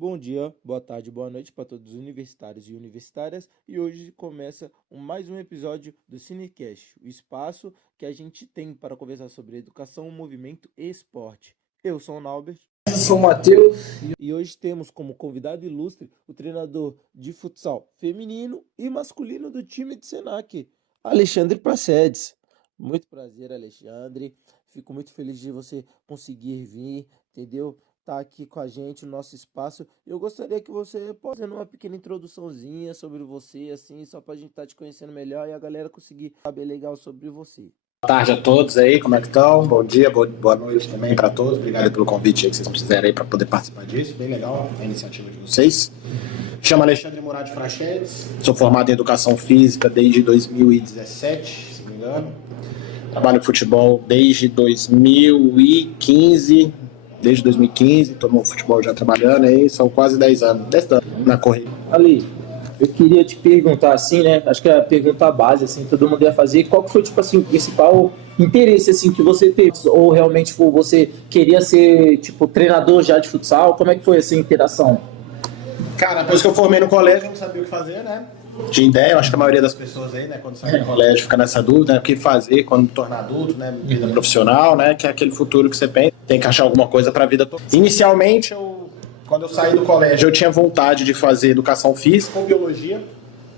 Bom dia, boa tarde, boa noite para todos os universitários e universitárias. E hoje começa mais um episódio do Cinecast, o espaço que a gente tem para conversar sobre educação, movimento e esporte. Eu sou o Naubert. Eu sou o Matheus. E hoje temos como convidado ilustre o treinador de futsal feminino e masculino do time de Senac, Alexandre Pracedes. Muito prazer, Alexandre. Fico muito feliz de você conseguir vir, entendeu? Tá aqui com a gente no nosso espaço. Eu gostaria que você possa fazer uma pequena introduçãozinha sobre você, assim, só pra gente estar te conhecendo melhor e a galera conseguir saber legal sobre você. Boa tarde a todos aí, como é que estão? Bom dia, boa noite também para todos. Obrigado pelo convite aí que vocês fizeram aí para poder participar disso. Bem legal a iniciativa de vocês. Me chamo Alexandre Murad Prachedes, sou formado em Educação Física desde 2017, se não me engano. Trabalho em futebol desde 2015. Desde 2015, estou no futebol já trabalhando aí, são quase 10 anos na corrida. Ali, eu queria te perguntar assim, né? Acho que é a pergunta base, assim, todo mundo ia fazer. Qual que foi, tipo assim, o principal interesse, assim, que você teve? Ou realmente, tipo, você queria ser, tipo, treinador já de futsal? Como é que foi essa interação? Cara, depois que eu formei no colégio, eu não sabia o que fazer, né? Tinha ideia, eu acho que a maioria das pessoas aí, né, quando sai do colégio, fica nessa dúvida, né, o que fazer quando tornar adulto, né, vida profissional, né, que é aquele futuro que você pensa, tem que achar alguma coisa pra vida toda. Inicialmente, quando eu saí do colégio, eu tinha vontade de fazer educação física ou biologia,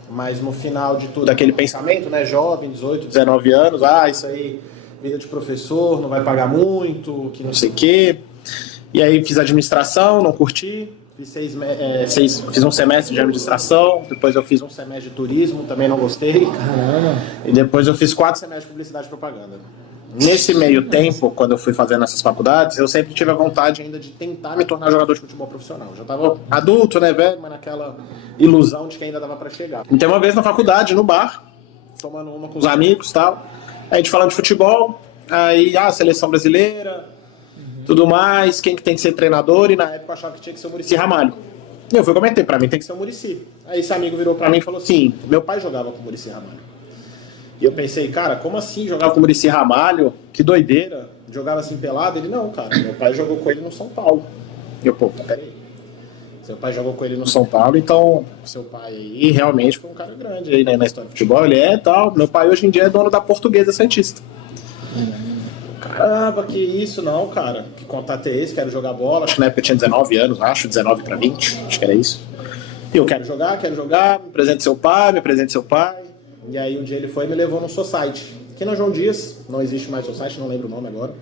mas no final de tudo, aquele pensamento, né, jovem, 18, 19 anos, isso aí, vida de professor, não vai pagar muito, que não sei o quê. E aí fiz administração, não curti. Fiz um semestre de administração, depois eu fiz um semestre de turismo, também não gostei. Caramba. E depois eu fiz 4 semestres de publicidade e propaganda. Nesse meio tempo, quando eu fui fazendo essas faculdades, eu sempre tive a vontade ainda de tentar me tornar jogador de futebol profissional. Eu já estava adulto, né, velho, mas naquela ilusão de que ainda dava para chegar. Então uma vez na faculdade, no bar, tomando uma com os amigos e tal, a gente falando de futebol, aí seleção brasileira, tudo mais, quem que tem que ser treinador, e na época eu achava que tinha que ser o Muricy Ramalho. E eu comentei, pra mim tem que ser o Muricy. Aí esse amigo virou pra mim e falou assim, meu pai jogava com o Muricy Ramalho. E eu pensei, cara, como assim jogava com o Muricy Ramalho? Que doideira, jogava assim pelado? Ele, não, cara, meu pai jogou com ele no São Paulo. E eu, peraí, seu pai jogou com ele no São Paulo, então seu pai aí realmente foi um cara grande aí, né, na história do futebol, ele é tal. Meu pai hoje em dia é dono da Portuguesa Santista. Caramba, que isso, não, cara. Que contato é esse? Quero jogar bola. Acho que na época eu tinha 19 anos, 19 para 20, acho que era isso. E eu quero jogar, me apresente seu pai. E aí um dia ele foi e me levou no Society. Aqui na João Dias, não existe mais Society, não lembro o nome agora.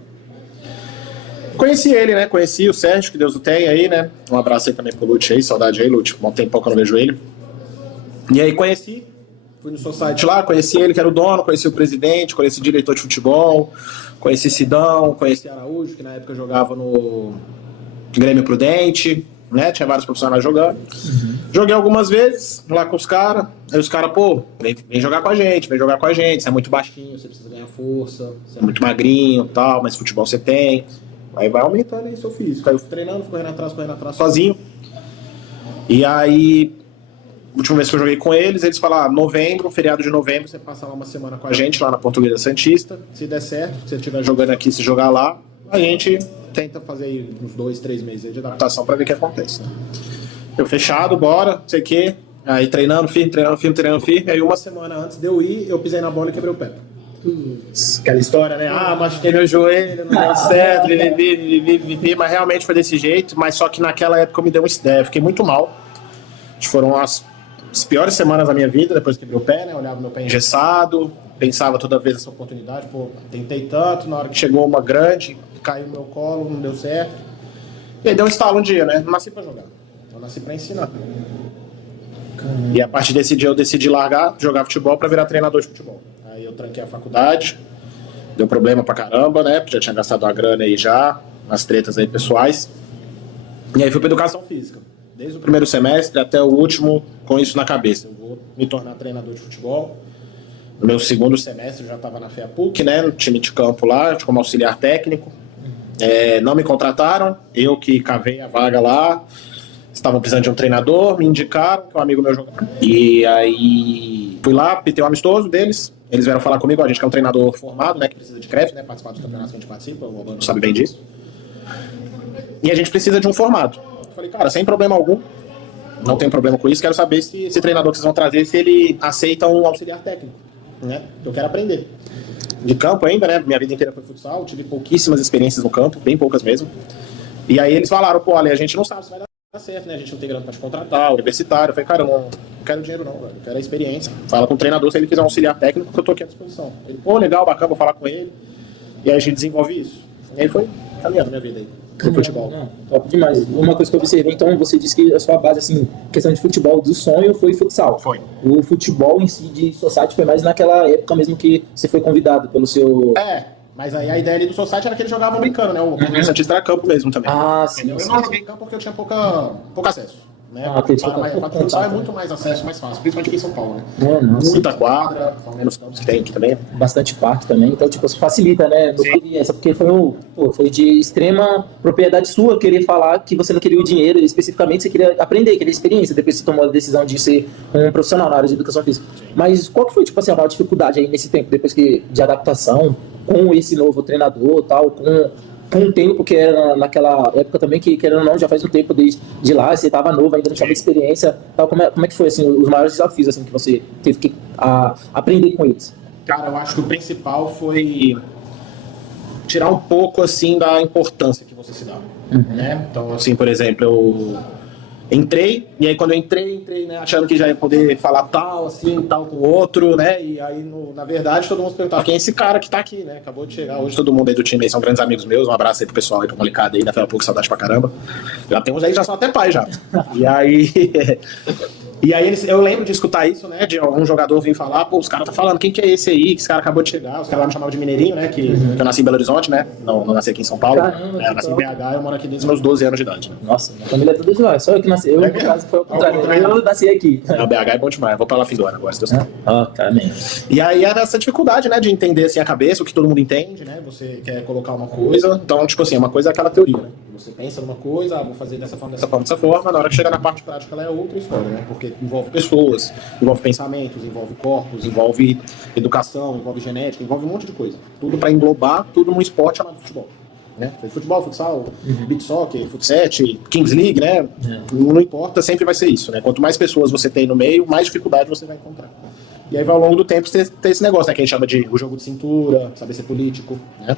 Conheci ele, né? Conheci o Sérgio, que Deus o tenha aí, né? Um abraço aí também pro Lute aí, saudade aí, Lute. Bom tempo que eu não vejo ele. E aí conheci. Fui no Society lá, conheci ele, que era o dono, conheci o presidente, conheci o diretor de futebol, conheci Sidão, conheci Araújo, que na época jogava no Grêmio Prudente, né? Tinha vários profissionais jogando. Joguei algumas vezes lá com os caras. Aí os caras, vem jogar com a gente, Você é muito baixinho, você precisa ganhar força, você é muito magrinho e tal, mas futebol você tem. Aí vai aumentando aí seu físico. Aí eu fui treinando, correndo atrás sozinho. E aí, última vez que eu joguei com eles falaram, novembro, feriado de novembro, você passa lá uma semana com a gente, lá na Portuguesa Santista. Se der certo, se você estiver jogando aqui, se jogar lá, a gente tenta fazer aí uns 2, 3 meses de adaptação pra ver o que acontece, né? Eu fechado, bora, não sei o quê. Aí treinando firme. Aí uma semana antes de eu ir, eu pisei na bola e quebrei o pé. Aquela história, né? Machuquei meu joelho, não deu certo, mas realmente foi desse jeito. Mas só que naquela época eu me dei uma ideia, fiquei muito mal. Foram as piores semanas da minha vida, depois que quebrei o pé, né? Eu olhava meu pé engessado, pensava toda vez nessa oportunidade, tentei tanto, na hora que chegou uma grande, caiu no meu colo, não deu certo. E aí deu um estalo um dia, né? Não nasci pra jogar, eu nasci pra ensinar. Caramba. E a partir desse dia eu decidi largar, jogar futebol pra virar treinador de futebol. Aí eu tranquei a faculdade, deu problema pra caramba, né? Porque já tinha gastado a grana aí já, nas tretas aí pessoais. E aí fui pra educação física. Desde o primeiro semestre até o último, com isso na cabeça. Eu vou me tornar treinador de futebol. No meu segundo semestre eu já estava na FEAPUC, né, no time de campo lá, como auxiliar técnico. Não me contrataram, eu que cavei a vaga lá. Estavam precisando de um treinador, me indicaram, que um amigo meu jogava. E aí fui lá, pitei um amistoso deles. Eles vieram falar comigo, a gente que é um treinador formado, né, que precisa de CREF, né, participar dos campeonatos que a gente participa, o Albano sabe bem disso. E a gente precisa de um formado. Eu falei, cara, sem problema algum, não tenho problema com isso, quero saber se esse treinador que vocês vão trazer, se ele aceita um auxiliar técnico, né? Eu quero aprender. De campo ainda, né? Minha vida inteira foi futsal, tive pouquíssimas experiências no campo, bem poucas mesmo. E aí eles falaram, pô, Ale, a gente não sabe se vai dar certo, né? A gente não tem grana pra te contratar, universitário. Eu falei, cara, eu não quero dinheiro não, velho. Eu quero a experiência. Fala com o treinador se ele quiser um auxiliar técnico, porque eu tô aqui à disposição. Ele, pô, legal, bacana, vou falar com ele. E aí a gente desenvolve isso. E aí foi caminhando a minha vida aí. No futebol. Não, top demais. Uma coisa que eu observei, então, você disse que a sua base, assim, questão de futebol do sonho foi futsal. Foi. O futebol em si de society foi mais naquela época mesmo que você foi convidado pelo seu... Mas aí a ideia ali do Society era que eles jogavam brincando, né? O Santista era campo mesmo também. Ah, sim. Eu não joguei em campo porque eu tinha pouco acesso. Né? Pouco futsal é muito mais acesso, mais fácil, principalmente aqui em São Paulo, né? Nossa. Muita quadra, são menos campos que tem aqui também. Bastante parte também, então tipo, facilita, né? Não queria essa, porque foi de extrema propriedade sua querer falar que você não queria o dinheiro, especificamente você queria aprender, queria experiência, depois você tomou a decisão de ser um profissional na área de educação física. Mas qual que foi, tipo assim, a maior dificuldade aí nesse tempo, depois que de adaptação com esse novo treinador, tal, com um tempo que era naquela época também, que querendo ou não, já faz um tempo desde lá, você estava novo, ainda não tinha muita experiência, tal, como é que foi, assim, os maiores desafios, assim, que você teve que aprender com eles? Cara, eu acho que o principal foi tirar um pouco, assim, da importância que você se dá, né? Então, assim, por exemplo, eu entrei, e aí quando eu entrei, né, achando que já ia poder falar tal, assim, tal com o outro, né, e aí, na verdade, todo mundo se perguntava, quem é esse cara que tá aqui, né, acabou de chegar, hoje todo mundo aí do time aí são grandes amigos meus, um abraço aí pro pessoal aí, pro molecada aí, daqui a pouco, saudade pra caramba, já tem uns aí que já são até pais já, e aí eu lembro de escutar isso, né, de algum jogador vir falar, pô, os caras tá falando, quem que é esse aí, que esse cara acabou de chegar, os caras lá me chamavam de Mineirinho, né, que eu nasci em Belo Horizonte, né, não nasci aqui em São Paulo. Caramba, eu nasci em BH, eu moro aqui desde os meus 12 anos de idade. Né? Nossa, minha família é toda de lá, só eu que nasci, eu no caso foi o contrário, eu nasci aqui. O BH é bom demais, eu vou pra lá fim do ano agora, se Deus quiser. Também. E aí era essa dificuldade, né, de entender assim a cabeça, o que todo mundo entende, né, você quer colocar uma coisa, então, tipo assim, uma coisa é aquela teoria, né, você pensa numa coisa, vou fazer dessa forma, na hora que chega na parte prática ela é outra história, né, porque envolve pessoas, envolve pensamentos, envolve corpos, envolve educação, envolve genética, envolve um monte de coisa, tudo para englobar tudo num esporte chamado futebol. Né? Futebol, futsal, beach soccer, futset, Kings League, né? Não importa, sempre vai ser isso, né? Quanto mais pessoas você tem no meio, mais dificuldade você vai encontrar. E aí, ao longo do tempo, ter esse negócio, né? Que a gente chama de o jogo de cintura, saber ser político, né?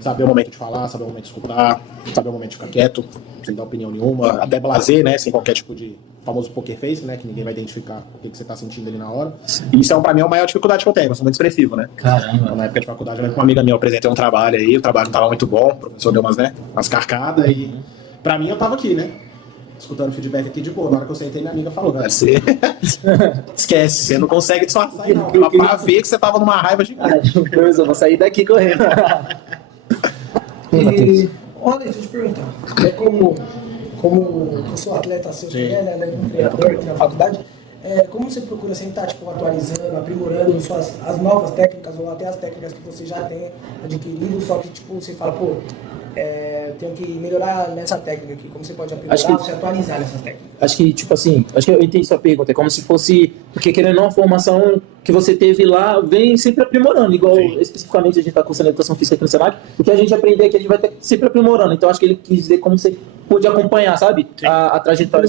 Saber o momento de falar, saber o momento de escutar, saber o momento de ficar quieto, sem dar opinião nenhuma, até blazer, né? Sem qualquer tipo de famoso poker face, né? Que ninguém vai identificar o que você tá sentindo ali na hora. E isso, pra mim, é a maior dificuldade que eu tenho. Eu sou muito expressivo, né? Caramba. Então, na época de faculdade, eu lembro que uma amiga minha apresentou um trabalho aí, o trabalho não tava muito bom, o professor deu umas carcadas e pra mim eu tava aqui, né? Escutando feedback aqui de boa. Na hora que eu sentei, minha amiga falou, velho, você esquece, você não consegue disfarçar aí, não. Pra ver que você tava numa raiva gigante. Eu vou sair daqui correndo. E, olha, deixa eu te perguntar, como eu sou atleta seu, né, um treinador aqui na faculdade, como você procura sempre estar tipo, atualizando, aprimorando as novas técnicas ou até as técnicas que você já tem adquirido, só que tipo, você fala, pô, tenho que melhorar nessa técnica aqui, como você pode aprimorar, você atualizar nessas técnicas? Acho que, tipo assim, acho que eu entendi sua pergunta, é como se fosse, porque querendo ou não, a formação que você teve lá vem sempre aprimorando, igual especificamente a gente está cursando educação física aqui no Senac, o que a gente aprender aqui a gente vai estar sempre aprimorando, então acho que ele quis dizer como você pôde acompanhar, sabe, a trajetória.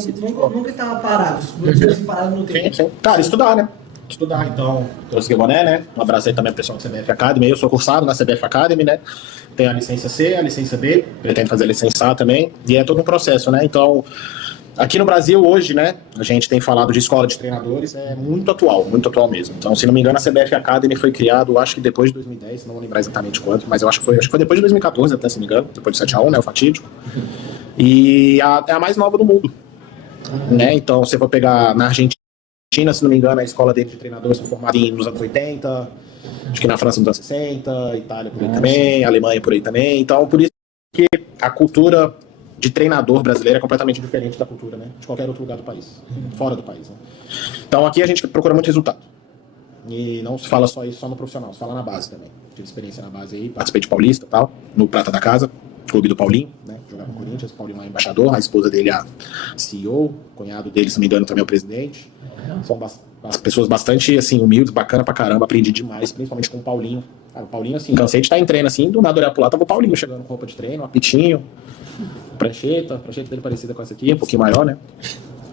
Nunca estava parado, nunca parado no tempo. Sim. Cara, estudar, né? Estudar, então, trouxe o boné, né? Um abraço aí também pro pessoal da CBF Academy, eu sou cursado na CBF Academy, né? Tenho a licença C, a licença B, pretendo fazer a licença A também, e é todo um processo, né? Então, aqui no Brasil hoje, né, a gente tem falado de escola de treinadores, é muito atual mesmo. Então, se não me engano, a CBF Academy foi criado, acho que depois de 2010, não vou lembrar exatamente quanto, mas eu acho que foi depois de 2014, até se não me engano, depois do 7-1, né, o fatídico. E é a mais nova do mundo, né? Então, se eu for pegar na Argentina, se não me engano, a escola dele de treinadores foi formada nos anos 80, acho que na França nos anos 60, Itália por aí também, Alemanha por aí também. Então, por isso que a cultura de treinador brasileiro é completamente diferente da cultura, né, de qualquer outro lugar do país, fora do país. Né? Então, aqui a gente procura muito resultado. E não se fala só isso só no profissional, se fala na base também. Tive experiência na base aí, participei de Paulista e tal, no Prata da Casa, clube do Paulinho, né? Jogava no Corinthians, o Paulinho é embaixador, a esposa dele é a CEO, o cunhado dele, se não me engano, também é o presidente. São as pessoas bastante, assim, humildes, bacana pra caramba, aprendi demais, principalmente com o Paulinho. Cara, o Paulinho, assim, cansei de estar em treino, assim, do nada olhar pro lado, tava o Paulinho chegando com roupa de treino, apitinho, a prancheta dele parecida com essa aqui, um pouquinho maior, né?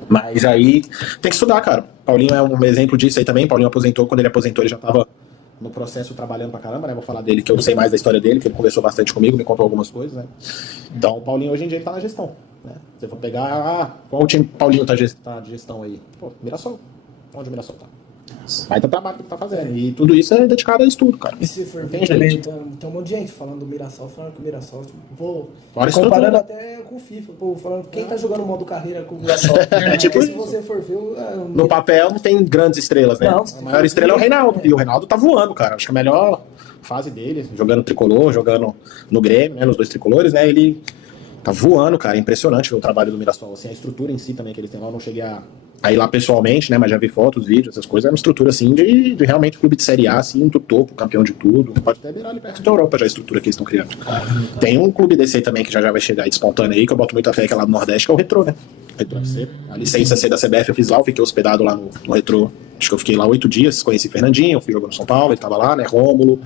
Mas aí tem que estudar, cara. Paulinho é um exemplo disso aí também. Paulinho aposentou, quando ele aposentou, ele já tava no processo trabalhando pra caramba, né? Vou falar dele, que eu sei mais da história dele, que ele conversou bastante comigo, me contou algumas coisas, né? Então, o Paulinho hoje em dia ele tá na gestão, né? Se for pegar, qual o time Paulinho tá de gestão aí? Pô, Mirassol. Onde o Mirassol tá? Vai ter trabalho que tá fazendo. E tudo isso é dedicado a estudo, cara. E se for Tem ver também, jeito. tem um monte de gente falando do Mirassol, falando que o Mirassol, tipo, pô, Fora comparando estrutura. até com o FIFA, pô, falando quem tá jogando modo carreira com o Mirassol. Tipo Porque se isso. você for ver, No papel não tem grandes estrelas, né? Não, A maior estrela é o Reinaldo. E o Reinaldo tá voando, cara. Acho que a melhor fase dele, jogando tricolor, jogando no Grêmio, né? Nos dois tricolores, né? Ele tá voando, cara. É impressionante ver o trabalho do Mirassol. Assim, a estrutura em si também que eles têm lá, eu não cheguei a ir lá pessoalmente, né? Mas já vi fotos, vídeos, essas coisas. É uma estrutura, assim, de realmente clube de Série A, assim, do topo, campeão de tudo. Pode até virar ali perto da Europa já a estrutura que eles estão criando. Tem um clube desse aí também que já vai chegar aí despontando aí, que eu boto muita fé, que é lá do Nordeste, que é o Retrô, né? Retrô FC. A licença C da CBF eu fiz lá, eu fiquei hospedado lá no Retrô. Acho que eu fiquei lá 8 dias, conheci o Fernandinho, fui jogando no São Paulo, ele tava lá, né? Rômulo,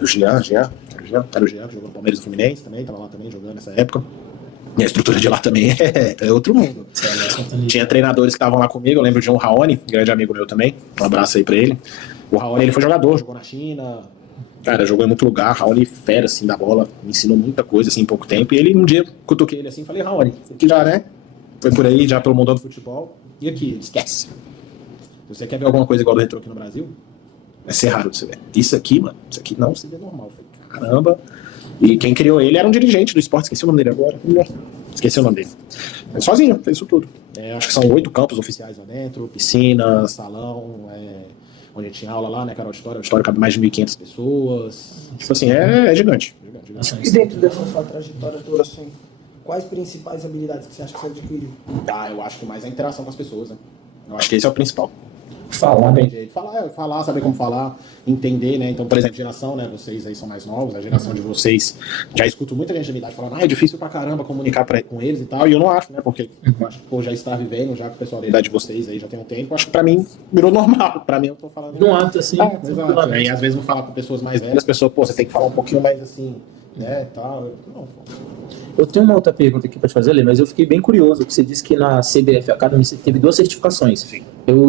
o Jean, era o Jean, que jogou no Palmeiras e Fluminense também, tava lá também jogando nessa época. E a estrutura de lá também é outro mundo. Tinha treinadores que estavam lá comigo, eu lembro de um Raoni, grande amigo meu também, um abraço aí pra ele. O Raoni, ele foi jogador, jogou na China, cara, jogou em muito lugar, Raoni fera, assim, da bola, me ensinou muita coisa, assim, em pouco tempo, e ele, um dia, cutuquei ele assim, falei, Raoni, aqui já, né, foi por aí, já pelo mundão do futebol, e aqui, ele esquece. Se você quer ver alguma coisa igual do Retrô aqui no Brasil, vai ser raro de você ver. Isso aqui, mano, isso aqui não seria normal, falei, caramba. E quem criou ele era um dirigente do esporte, esqueci o nome dele agora. Esqueci o nome dele. Sozinho, fez isso tudo. Acho que são 8 campos oficiais lá dentro, piscina, salão, onde tinha aula lá, né, que era o auditório cabe mais de 1.500 pessoas. Tipo assim, é gigante. E dentro dessa sua trajetória toda, assim, quais principais habilidades que você acha que você adquiriu? Eu acho que mais a interação com as pessoas, né? Eu acho que esse é o principal. Falar, Tem né? jeito. Falar, saber como falar, entender, né? Então, por exemplo, geração, né? Vocês aí são mais novos, a geração de vocês, já escuto muita gente da minha idade falando, é difícil pra caramba comunicar com eles e tal, e eu não acho, né? Porque eu acho que por já estar vivendo, já com o pessoal da idade de vocês aí já tem um tempo, acho que pra mim virou normal. Pra mim eu tô falando. Num ato assim, Exato. E às vezes vou falar com pessoas mais velhas, as pessoas, pô, você tem que falar um pouquinho mais assim, né? Tal. Não, pô. Eu tenho uma outra pergunta aqui para te fazer, Lê, mas eu fiquei bem curioso, porque você disse que na CBF Academy você teve 2 certificações. Sim. Eu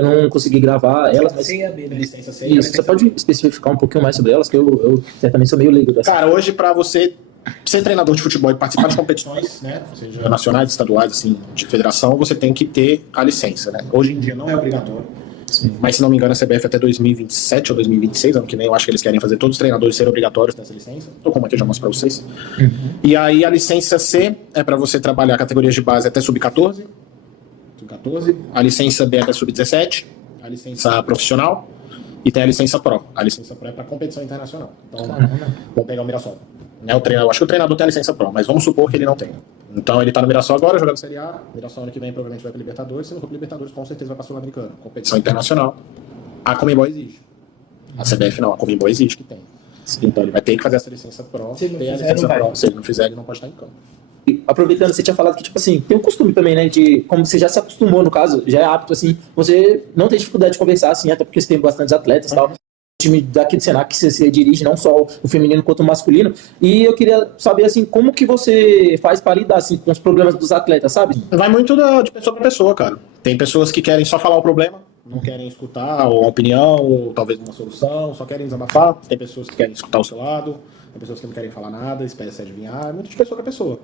não consegui gravar elas, mas... C e a B, né? Licença C. Isso, você pode especificar um pouquinho mais sobre elas, que eu certamente sou meio leigo dessa. Cara, hoje pra você ser treinador de futebol e participar de competições, né, seja nacionais, estaduais, assim, de federação, você tem que ter a licença, né? Hoje em dia não é obrigatório. Sim. Mas se não me engano, a CBF até 2027 ou 2026, ano que vem, eu acho que eles querem fazer todos os treinadores serem obrigatórios dessa licença. Tô com uma aqui, eu já mostro pra vocês. E aí a licença C é para você trabalhar categorias de base até sub-14. A licença B é até sub-17. A licença profissional. E tem a licença Pro. A licença Pro é para competição internacional. Então, vamos pegar o Mirassol. Né, eu acho que o treinador tem a licença Pro, mas vamos supor que ele não tenha. Então ele tá no Mirassol agora, jogando Série A. Mirassol ano que vem provavelmente vai para Libertadores. Se não for para Libertadores, com certeza vai para Sul-Americana. Competição internacional. A Conmebol exige. A CBF não, a Conmebol exige que tem. Então ele vai ter que fazer essa licença Pro. Se ele não ter a fizer, licença não vai. Pro. Se ele não fizer, ele não pode estar em campo. E, aproveitando, você tinha falado que, tipo assim, tem um costume também, né, de, como você já se acostumou, no caso, já é apto, assim, você não tem dificuldade de conversar, assim, até porque você tem bastantes atletas e tal. O time daqui do Senac que você dirige, não só o feminino quanto o masculino, e eu queria saber, assim, como que você faz para lidar, assim, com os problemas dos atletas, sabe? Vai muito de pessoa para pessoa, cara. Tem pessoas que querem só falar o problema, não querem escutar ou uma opinião, ou talvez uma solução, só querem desabafar. Tem pessoas que querem escutar o seu lado, tem pessoas que não querem falar nada, espera se adivinhar, é muito de pessoa para pessoa.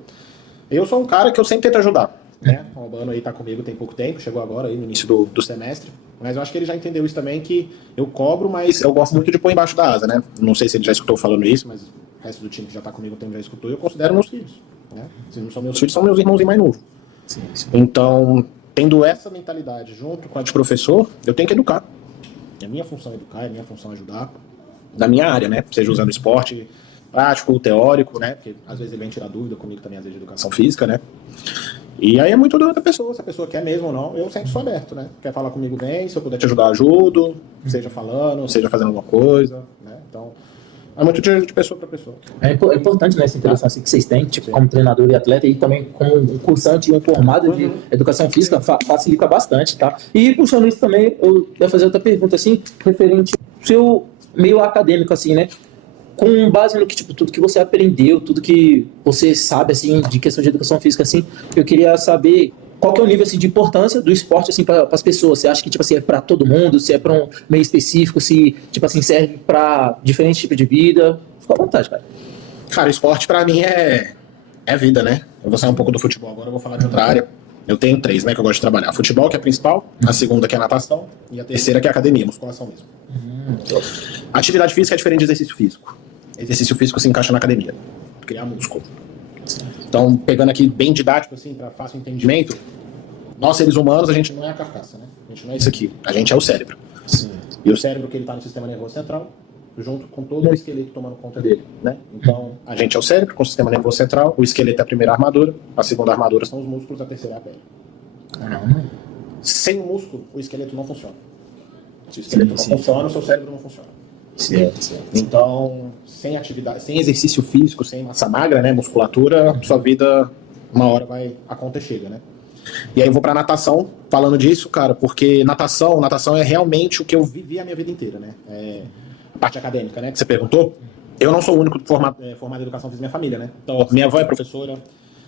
Eu sou um cara que eu sempre tento ajudar, né? O Albano aí tá comigo tem pouco tempo, chegou agora aí no início do semestre, mas eu acho que ele já entendeu isso também, que eu cobro, mas eu gosto muito de pôr embaixo da asa, né? Não sei se ele já escutou falando isso, mas o resto do time que já tá comigo já escutou, eu considero meus filhos, né? Se não são meus filhos, são meus irmãozinhos mais novos. Sim, sim. Então, tendo essa mentalidade junto com a de professor, eu tenho que educar. É minha função educar, é minha função ajudar, da minha área, né? Seja usando esporte prático, teórico, né? Porque às vezes ele vem tirar dúvida comigo também, às vezes de educação física, né? E aí é muito da outra pessoa, se a pessoa quer mesmo ou não, eu sempre sou aberto, né? Quer falar comigo, vem, se eu puder te ajudar, ajudo, seja falando, seja fazendo alguma coisa, né? Então, É muito de pessoa para pessoa. É importante, né, essa interação assim, que vocês têm, tipo, como treinador e atleta, e também como um cursante e um formado de educação física, facilita bastante, tá? E puxando isso também, eu ia fazer outra pergunta, assim, referente ao seu meio acadêmico, assim, né? Com base no que, tipo, tudo que você aprendeu, tudo que você sabe, assim, de questão de educação física, assim, eu queria saber qual que é o nível, assim, de importância do esporte, assim, para as pessoas. Você acha que, tipo assim, é para todo mundo, se é para um meio específico, se, tipo assim, serve para diferentes tipos de vida? Fica à vontade, cara. Cara, o esporte pra mim é vida, né? Eu vou sair um pouco do futebol agora, eu vou falar de outra área. Eu tenho 3, né, que eu gosto de trabalhar. Futebol, que é a principal, a segunda, que é a natação, e a terceira, que é a academia, musculação mesmo. Atividade física é diferente de exercício físico. Exercício físico se encaixa na academia, criar músculo. Então, pegando aqui bem didático, assim, para fácil entendimento, nós seres humanos, a gente não é a carcaça, né? A gente não é isso aqui, a gente é o cérebro. Sim. E o cérebro, que ele está no sistema nervoso central, junto com todo o esqueleto tomando conta dele, né? Então, a gente é o cérebro com o sistema nervoso central, o esqueleto é a primeira armadura, a segunda armadura são os músculos, a terceira é a pele. Sem o músculo, o esqueleto não funciona. Se o esqueleto não funciona, o seu cérebro não funciona. Certo. Então, sem atividade, sem exercício físico, sem massa magra, né, musculatura, sua vida uma hora vai acontecer, né? E aí eu vou pra natação, falando disso, cara, porque natação é realmente o que eu vivi a minha vida inteira, né? A parte acadêmica, né, que você perguntou. Eu não sou o único formado em educação física da minha família, né? Então, minha avó é professora,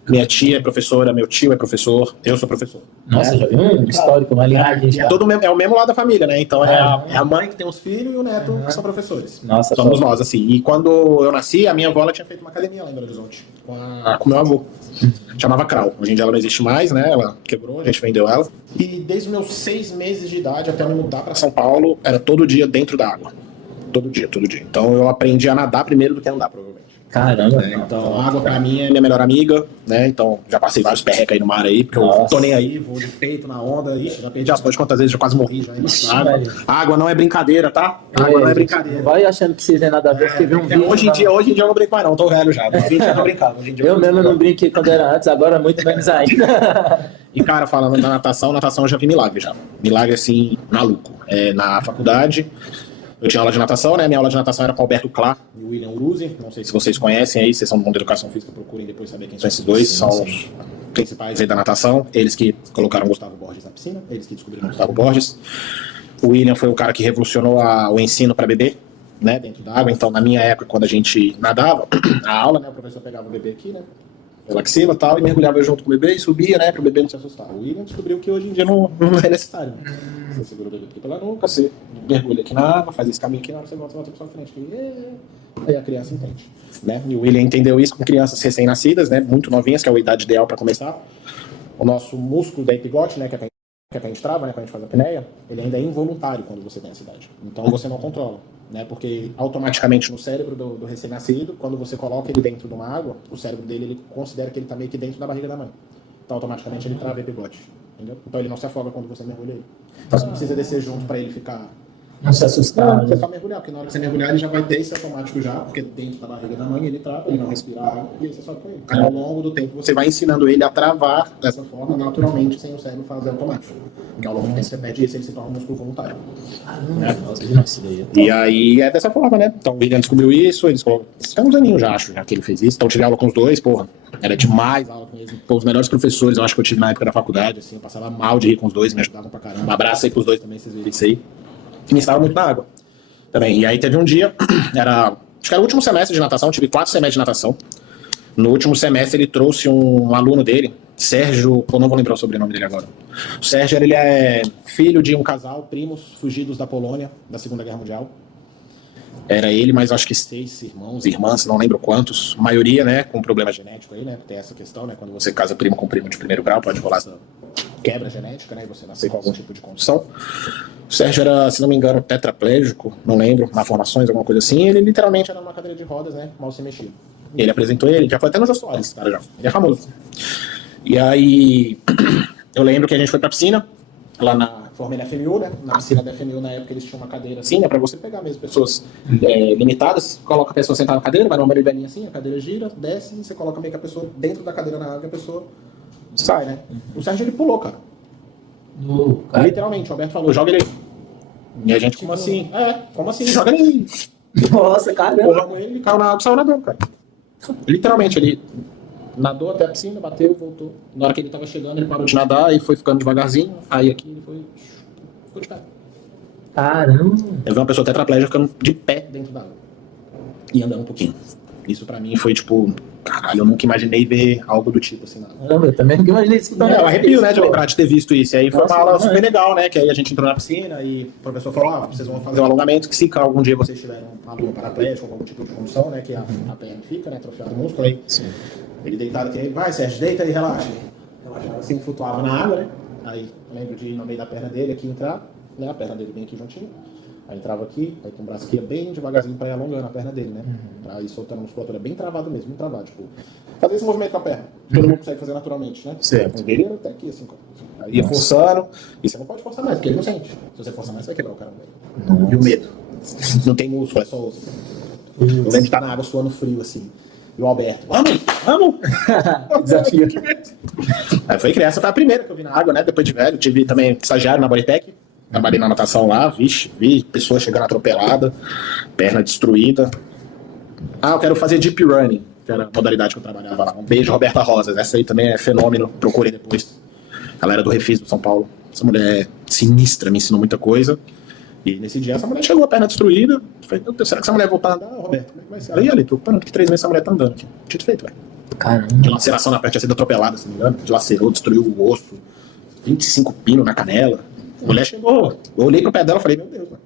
minha tia é professora, meu tio é professor, eu sou professor. Nossa, já viu um histórico, uma linhagem já. É o mesmo lado da família, né? Então é a mãe que tem os filhos e o neto que são professores. Nossa, somos nós, assim. E quando eu nasci, a minha avó ela tinha feito uma academia lá em Belo Horizonte, com meu avô. Chamava Krau. Hoje em dia ela não existe mais, né? Ela quebrou, a gente vendeu ela. E desde os meus 6 meses de idade até eu me mudar para São Paulo, era todo dia dentro da água. Todo dia. Então eu aprendi a nadar primeiro do que a andar, provavelmente. Caramba. Então a água pra mim é minha melhor amiga, né? Então já passei vários perrecos aí no mar aí, porque eu tô nem aí, vou de peito na onda, ixi, já perdi as contas quantas vezes, já quase morri já embaixo da água. A água não é brincadeira, tá? A água não é brincadeira. Vai achando que vocês não é nada a ver, porque viu um vídeo. Hoje em dia eu não brinco mais não, tô velho já. Hoje em dia eu não brincava. Eu mesmo não brinquei quando era antes, agora muito menos ainda. E cara, falando da natação eu já vi milagre já. Milagre assim, maluco. Na faculdade, eu tinha aula de natação, né? Minha aula de natação era com Alberto Clar e o William Uruzzi. Não sei se vocês conhecem aí, vocês são do mundo da educação física, procurem depois saber quem são esses dois. São os principais aí da natação. Eles que colocaram Gustavo Borges na piscina, eles que descobriram Gustavo Borges. O William foi o cara que revolucionou o ensino para bebê, né? Dentro da água. Então, na minha época, quando a gente nadava, a aula, né? O professor pegava o bebê aqui, né? Pela axila e tal, e mergulhava junto com o bebê e subia, né? Para o bebê não se assustar. O William descobriu que hoje em dia não é necessário. Né? Você segura o bebê aqui pela nuca, você mergulha aqui na água, faz esse caminho aqui, na hora você volta para sua frente. Aí a criança entende. Né? E o William entendeu isso com crianças recém-nascidas, né? Muito novinhas, que é a idade ideal para começar. O nosso músculo da epiglóte, né? Que é a gente trava, né? Quando a gente faz a apneia, ele ainda é involuntário quando você tem essa idade. Então você não controla. Né, porque automaticamente no cérebro do recém-nascido, quando você coloca ele dentro de uma água, o cérebro dele ele considera que ele está meio que dentro da barriga da mãe. Então automaticamente ele trava o epiglote. Entendeu? Então ele não se afoga quando você mergulha ele. Então você não precisa descer junto para ele ficar. Não se assustar. Não, você só mergulhar, porque na hora que você mergulhar ele já vai ter esse automático já, porque dentro da barriga da mãe ele trava, ele não respira água e aí você sobe com ele. Aí ao longo do tempo você vai ensinando ele a travar dessa forma naturalmente, sem o cérebro fazer automático. Porque ao longo do tempo você perde isso e ele se torna um músculo voluntário. E aí é dessa forma, né? Então o William descobriu isso, eles colocaram. Tem uns aninhos já, acho, já que ele fez isso. Então eu tive aula com os dois, porra. Era demais a aula com eles. Pô, os melhores professores, eu acho que eu tive na época da faculdade, assim, eu passava mal de rir com os dois, me ajudavam pra caramba. Um abraço aí pros dois também, vocês viram isso aí. Que me ensinavam muito na água. Também. E aí teve um dia, acho que era o último semestre de natação, tive 4 semestres de natação. No último semestre ele trouxe um aluno dele, Sérgio, eu não vou lembrar o sobrenome dele agora. O Sérgio, ele é filho de um casal, primos fugidos da Polônia, da Segunda Guerra Mundial. Era ele, mas acho que 6 irmãos, irmãs, não lembro quantos. A maioria, né, com problema genético aí, né, tem essa questão, né, quando você casa primo com primo de primeiro grau, pode rolar essa quebra genética, né, e você nascer com algum tipo de condição. O Sérgio era, se não me engano, tetraplégico, não lembro, malformações, alguma coisa assim. Ele literalmente era numa cadeira de rodas, né, mal se mexia. E ele apresentou ele, já foi até no Jô Soares, cara, já. Ele é famoso. E aí, eu lembro que a gente foi pra piscina, lá na Forma FMU, né? Na piscina da FMU, na época, eles tinham uma cadeira assim, né? Pra você pegar mesmo pessoas limitadas, coloca a pessoa sentada na cadeira, vai numa manivelinha assim, a cadeira gira, desce, e você coloca meio que a pessoa dentro da cadeira na água e a pessoa sai, né? O Sérgio, ele pulou, cara. Literalmente, o Alberto falou, joga ele aí. E a gente, como assim? Como assim? Joga ele aí. Nossa, caramba. Empurramos ele caiu na água e saiu nadando, cara. Literalmente, ele nadou até a piscina, bateu, voltou. Na hora que ele tava chegando, ele parou de nadar e foi ficando devagarzinho. Aí aqui ele ficou de pé. Caramba. Eu vi uma pessoa tetraplégica ficando de pé dentro da água. E andando um pouquinho. Isso pra mim foi tipo, caralho, eu nunca imaginei ver algo do tipo assim. Caramba, eu também nunca imaginei isso. Então, eu arrepio, né, de lembrar de ter visto isso. E aí foi Nossa, uma aula não, super é. legal, né? Que aí a gente entrou na piscina e o professor falou, vocês vão fazer um alongamento, que se algum dia vocês tiverem um aluno paraplégico ou algum tipo de condição, né? Que a perna fica, né? Atrofiado o músculo aí. Sim. Ele deitado aqui, vai, Sérgio, deita e relaxa. Relaxava assim, flutuava na água, né? Aí eu lembro de ir no meio da perna dele aqui entrar, né? A perna dele bem aqui juntinho. Aí entrava aqui, aí com o braço aqui ia bem devagarzinho pra ir alongando a perna dele, né? Pra ir soltando a musculatura bem travado mesmo, bem travado. Tipo, fazer esse movimento com a perna. Todo mundo consegue fazer naturalmente, né? Certo. O dele era até aqui, assim. Aí ia forçando, e você não pode forçar mais, porque ele não sente. Se você forçar mais, você vai quebrar o cara. E o medo. Não tem músculo, é só osso. Eu lembro de estar na água suando frio, assim. E o Alberto, vamos! Desafio. Aí foi criança, foi a primeira que eu vi na água, né? Depois de velho, tive também estagiário na Bodytech. Trabalhei na natação lá, vi pessoas chegando atropelada, perna destruída. Eu quero fazer deep running, que era a modalidade que eu trabalhava lá. Um beijo, Roberta Rosas. Essa aí também é fenômeno, procurei depois. Ela era do Refis do São Paulo. Essa mulher é sinistra, me ensinou muita coisa. E nesse dia essa mulher chegou, a perna destruída. Eu falei, meu Deus, será que essa mulher voltar a andar? Roberto, como é que vai ser? Ela ia ali, preocupando que 3 meses essa mulher tá andando aqui. Tinha feito, velho. Caramba. De laceração na perna, tinha sido atropelada, se não me engano. Dilacerou, destruiu o osso. 25 pinos na canela. A mulher chegou, eu olhei pro pé dela e falei, meu Deus, mano.